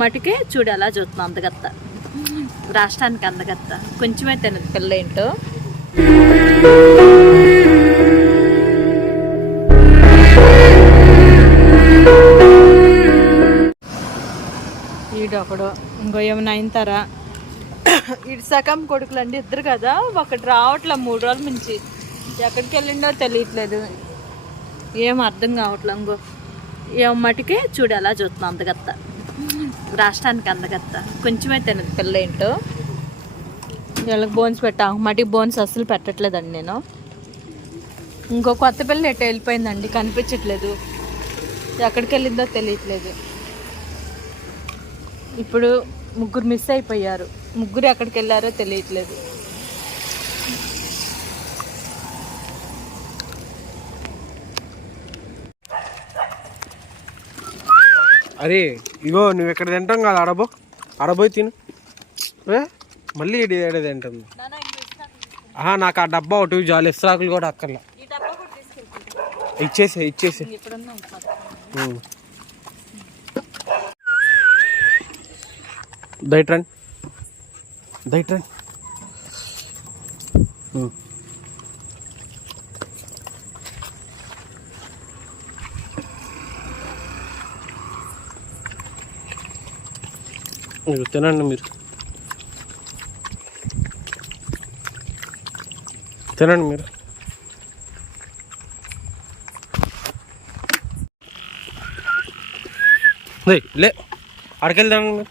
మటుకే చూడు ఎలా చూస్తున్నాం అందగత్త. రాష్ట్రానికి అందగత్త. కొంచెమే తినదు. పిల్ల ఏంటో ఈడొకడు ఇంకో ఏమైనా అయినతారా ఇటు సగం కొడుకులు అండి ఇద్దరు కదా ఒకటి రావట్లే మూడు రోజుల నుంచి. ఎక్కడికి వెళ్ళిండో తెలియట్లేదు. ఏం అర్థం కావట్లే ఇంకో. ఏం మటుకే చూడు ఎలా చూస్తున్నాం అందగత్త. రాష్ట్రానికి అందగత్త. కొంచెమే తినదు పిల్ల ఏంటో వీళ్ళకి బోన్స్ పెట్టా మటికి బోన్స్ అస్సలు పెట్టట్లేదండి నేను. ఇంకో కొత్త పిల్ల ఎట్ట వెళ్ళిపోయిందండి కనిపించట్లేదు. ఎక్కడికి వెళ్ళిందో తెలియట్లేదు. ఇప్పుడు ముగ్గురు మిస్ అయిపోయారు. ముగ్గురు ఎక్కడికి వెళ్ళారో తెలియట్లేదు. అరే ఇగో నువ్వు ఎక్కడ తింటాం కాదు ఆడబో ఆడబోయి తిను. మళ్ళీ ఇడి ఏడ ఆహా నాకు ఆ డబ్బా ఒకటి జాలి ఇస్రాకులు కూడా అక్కర్లే. ఇచ్చేసే ఇచ్చేసే. దయట్రండి దయట్రండి మీరు తినండి మీరు. తినండి మీరు. లే లే అడకెళ్దాం మీరు.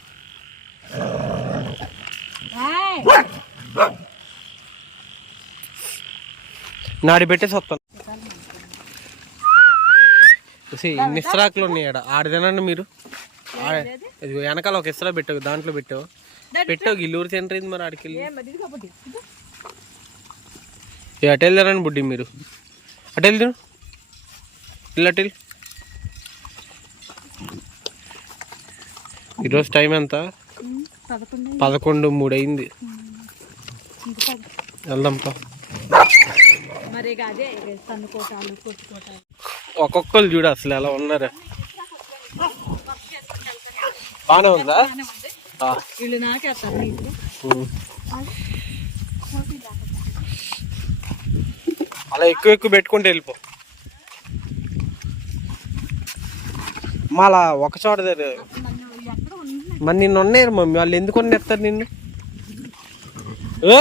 నాడి పెట్టేసి వస్తాను. ఇన్ని ఇస్రాకులు ఉన్నాయి ఆడ ఆడ తినండి మీరు. వెనకాల ఒక ఇస్రా పెట్టావు దాంట్లో పెట్టావు పెట్టావు ఇల్లూరు సెంటర్ అయింది మరి ఆడికెళ్ళి ఏ అటు వెళ్దారని బుడ్డి మీరు. అటు వెళ్దాం ఇల్లు అటు. ఈరోజు టైం ఎంత? పదకొండు మూడు అయింది వెళ్దాం పా. మరి ఇక అదే తన్నుకోటాలు కొట్టుకోటాలు. ఒక్కొక్కరు చూడు అసలు ఎలా ఉన్నారు. బాగానే ఉందా. వీళ్ళు నాకేస్తారు. అలా ఎక్కువ ఎక్కువ పెట్టుకుంటే వెళ్ళిపో. మళ్ళా ఒక చోట దగ్గర మరి నిన్ను ఉన్నాయి మమ్మీ? వాళ్ళు ఎందుకు ఎత్తారు నిన్ను? ఏ?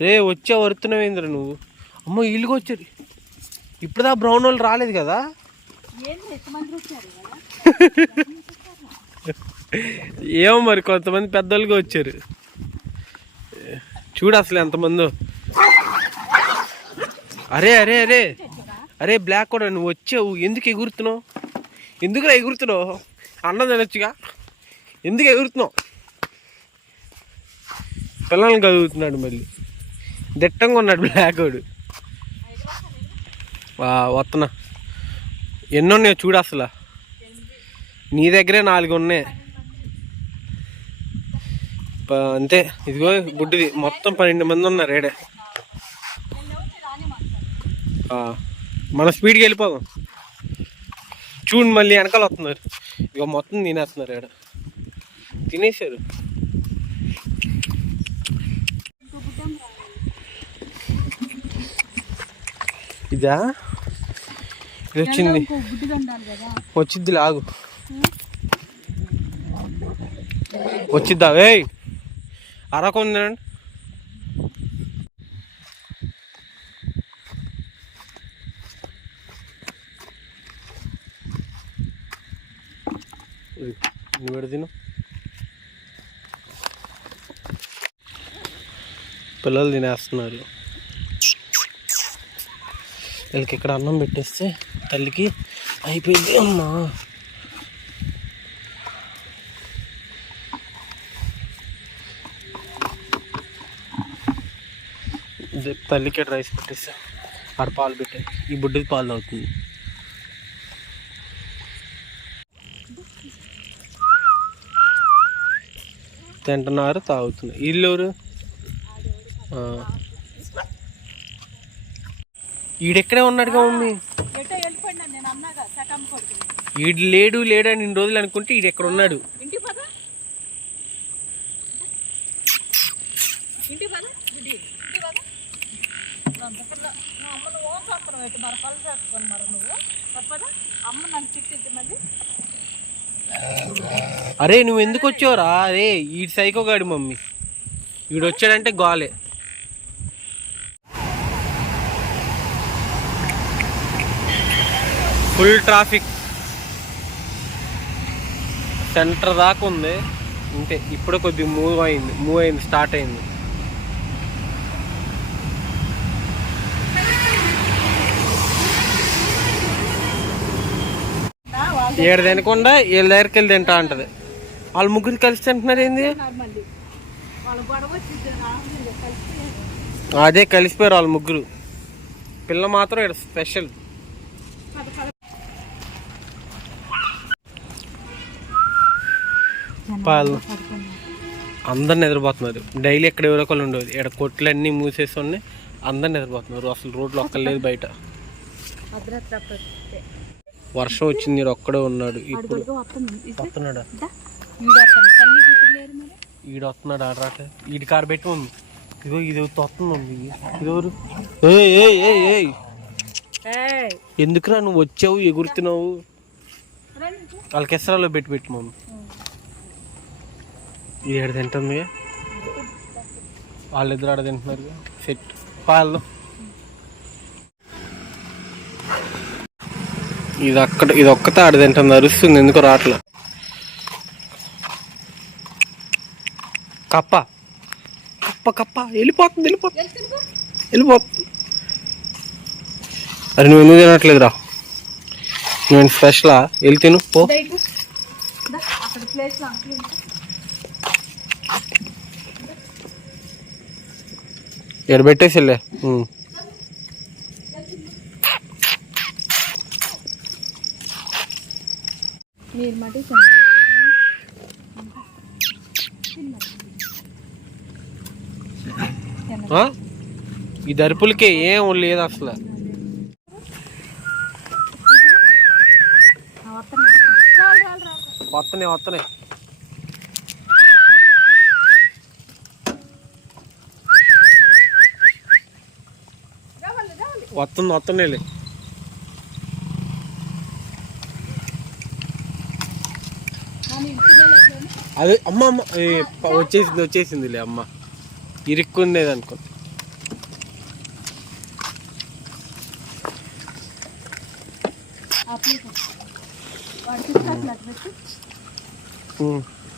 రే వచ్చే వరుతున్నావేంద్ర నువ్వు. అమ్మో వీళ్ళకి వచ్చారు ఇప్పుడుదా బ్రౌన్ వాళ్ళు రాలేదు కదా? ఏమో మరి కొంతమంది పెద్దోళ్ళుగా వచ్చారు. చూడు అసలు ఎంతమందో. అరే అరే అరే. అరే బ్లాక్ కూడా నువ్వు వచ్చావు. ఎందుకు ఎగురుతున్నావు? ఎందుకురా ఎగురుతున్నావు? అన్నం తినొచ్చుగా? ఎందుకు ఎగురుతున్నావు? పిల్లల్ని కదుగుతున్నాడు మళ్ళీ. దిట్టంగా ఉన్నాడు బ్లాక్ వాడు. వా, వస్తున్నా. ఎన్ని ఉన్నాయో చూడు అసలు. నీ దగ్గరే నాలుగు ఉన్నాయి. అంతే. ఇదిగో గుడ్డిది మొత్తం పన్నెండు మంది ఉన్నారు ఏడే మన స్పీడ్కి వెళ్ళిపోదాం. చూడు మళ్ళీ వెనకాల వస్తున్నారు. ఇక మొత్తం తినేస్తున్నారు ఏడ తినేశారు. ఇదా? ఇది వచ్చింది. వచ్చిద్ది లాగు వచ్చిద్దా? ఏయ్! అరకొందండి నువ్వు ఎడ పిల్లలు తినేస్తున్నారు. వీళ్ళకి ఇక్కడ అన్నం పెట్టేస్తే తల్లికి అయిపోయింది అమ్మా. ఇది తల్లికి రైస్ పెట్టేస్తా ఆడ పాలు పెట్టే. ఈ బుడ్డిది పాలు తాగుతుంది. తింటున్నారు తాగుతున్నారు వీళ్ళు ఎవరు ఆ. ఈడెక్కడే ఉన్నాడుగా మమ్మీ? ఈడు లేడు లేడు అని ఇన్ని రోజులు అనుకుంటే ఈడు ఎక్కడ ఉన్నాడు? మరి నువ్వు. అమ్మ నన్ను తిట్టిద్ది మళ్ళీ. అరే నువ్వు ఎందుకు వచ్చావురా? అరే ఈ సైకో గాడి మమ్మీ. వీడు వచ్చాడంటే గోలే. Full traffic. సెంటర్ దాకా ఉంది. అంతే ఇప్పుడు కొద్దిగా మూవ్ అయింది మూవ్ అయింది స్టార్ట్ అయింది. ఏడు తినకుండా వీళ్ళ దగ్గరికి వెళ్ళి తింటా అంటది వాళ్ళు ముగ్గురు కలిసి తింటున్నారు ఏంది? అదే కలిసిపోయారు వాళ్ళు ముగ్గురు. పిల్ల మాత్రం ఇక్కడ స్పెషల్ పద పద అందరు నిద్రపోతున్నారు. డైలీ ఎక్కడ ఎవరో ఒకళ్ళు ఉండేది ఇక్కడ కొట్లు అన్నీ మూసేసి ఉన్నాయి అందరు నిద్రపోతున్నారు. అసలు రోడ్లు ఒక్కలేదు బయట. వర్షం వచ్చింది ఈడు ఒక్కడే ఉన్నాడు. ఇప్పుడు వస్తున్నాడు? ఈడు వస్తున్నాడు ఆడరాట ఈడి కారు పెట్టి ఉంది. ఇదిగో ఇది వస్తుంది ఇదెవరు ఏయ్ ఏయ్ ఏయ్ ఏయ్. ఏయ్. ఎందుకురా నువ్వు వచ్చావు ఎగురుతున్నావు? వాళ్ళకి ఎసరాలో పెట్టి పెట్టు మమ్మీ. ఈ ఏడు తింటుంది వాళ్ళిద్దరు ఆడ తింటున్నారు సెట్. పాలు. ఇది అక్కడ ఇది ఒక్కతే ఆడ తింటుంది అరుస్తుంది ఎందుకు రావట్లే. కప్ప. కప్ప కప్ప. వెళ్ళిపోతుంది వెళ్ళిపోతుంది. వెళ్ళిపోతుంది. అరే నువ్వు ఎందుకు తినట్లేదురా? నేను స్పెషలా వెళ్ళి తిను పో. ఎడబెట్టేసి వెళ్ళే. ఉమ్. ఈ దరుపులకి ఏం లేదు అసలు. వస్తున్నాయి వస్తున్నాయి వస్తుంది వస్తున్నాయి అదే అమ్మ అమ్మ వచ్చేసింది వచ్చేసిందిలే అమ్మ. ఇరుక్కుండేది అనుకో.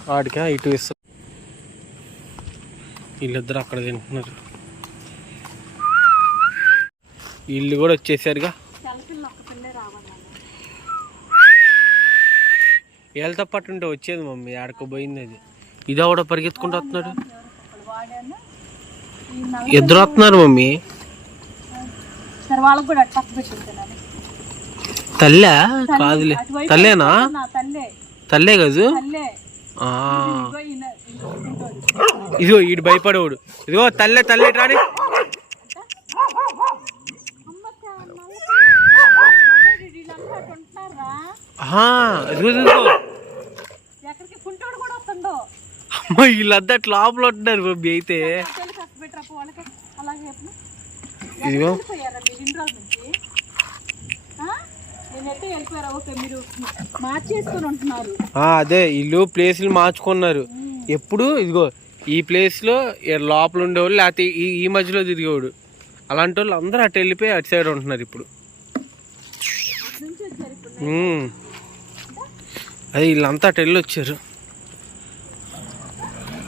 వాడికా ఇటు ఇస్తా వీళ్ళిద్దరు అక్కడ తింటున్నారు. వీళ్ళు కూడా వచ్చేసారుగా. వీళ్ళతో పాటు ఉంటే వచ్చేది మమ్మీ ఆడకు పోయింది అది. ఇది కూడా పరిగెత్తుకుంటూ వస్తున్నాడు. ఇద్దరు వస్తున్నారు మమ్మీ. తల్లే? కాదులే. తల్లేనా? తల్లే. కాదు. ఇదిగో ఈడు భయపడేవాడు. ఇదిగో తల్లే తల్లే రాని అమ్మ చా- మగపిల్ల. మగడు వీళ్ళంతా అటు ఉంటున్నారా ఆహా, ఇదిగో ఇదిగో ఎక్కడికి కుంటోడు కూడా వస్తుందో అమ్మ వీళ్ళంతా లోపల ఉంటున్నారు అయితే. ఇదిగో. అదే వీళ్ళు ప్లేస్లు మార్చుకున్నారు. ఎప్పుడు? ఇదిగో ఈ ప్లేస్లో లోపల ఉండేవాళ్ళు లేకపోతే ఈ ఈ మధ్యలో తిరిగేవాడు. అలాంటి వాళ్ళు అందరూ అటు వెళ్ళిపోయి అటు సైడ్ ఉంటున్నారు ఇప్పుడు నుంచి వచ్చారు ఇప్పుడు ఉమ్. అది వీళ్ళంతా అటు వచ్చారు.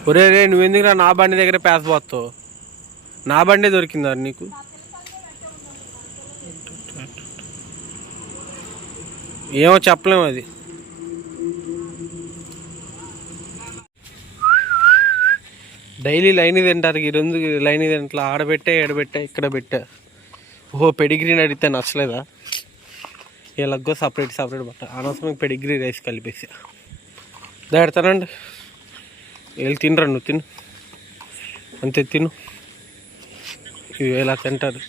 ఒరే రే నువ్వు ఎందుకురా నా బండి దగ్గర పేస పోతావు? నా బండే దొరికిందా నీకు? ఏమో చెప్పలేము అది. డైలీ లైన్ తింటారు ఈ రెండు లైన్ తింటా ఆడబెట్టే ఎడబెట్టే ఇక్కడ పెట్టా. ఓహో పెడిగ్రీని అడిగితే నచ్చలేదా? ఎలాగో సపరేట్ సపరేట్ బట్ట. అనవసరం పెడిగ్రీ రైస్ కలిపేసి. దాడతానండి వీళ్ళు తినరా నువ్వు? తిను. అంతే తిను. ఇవి ఇలా తింటారు?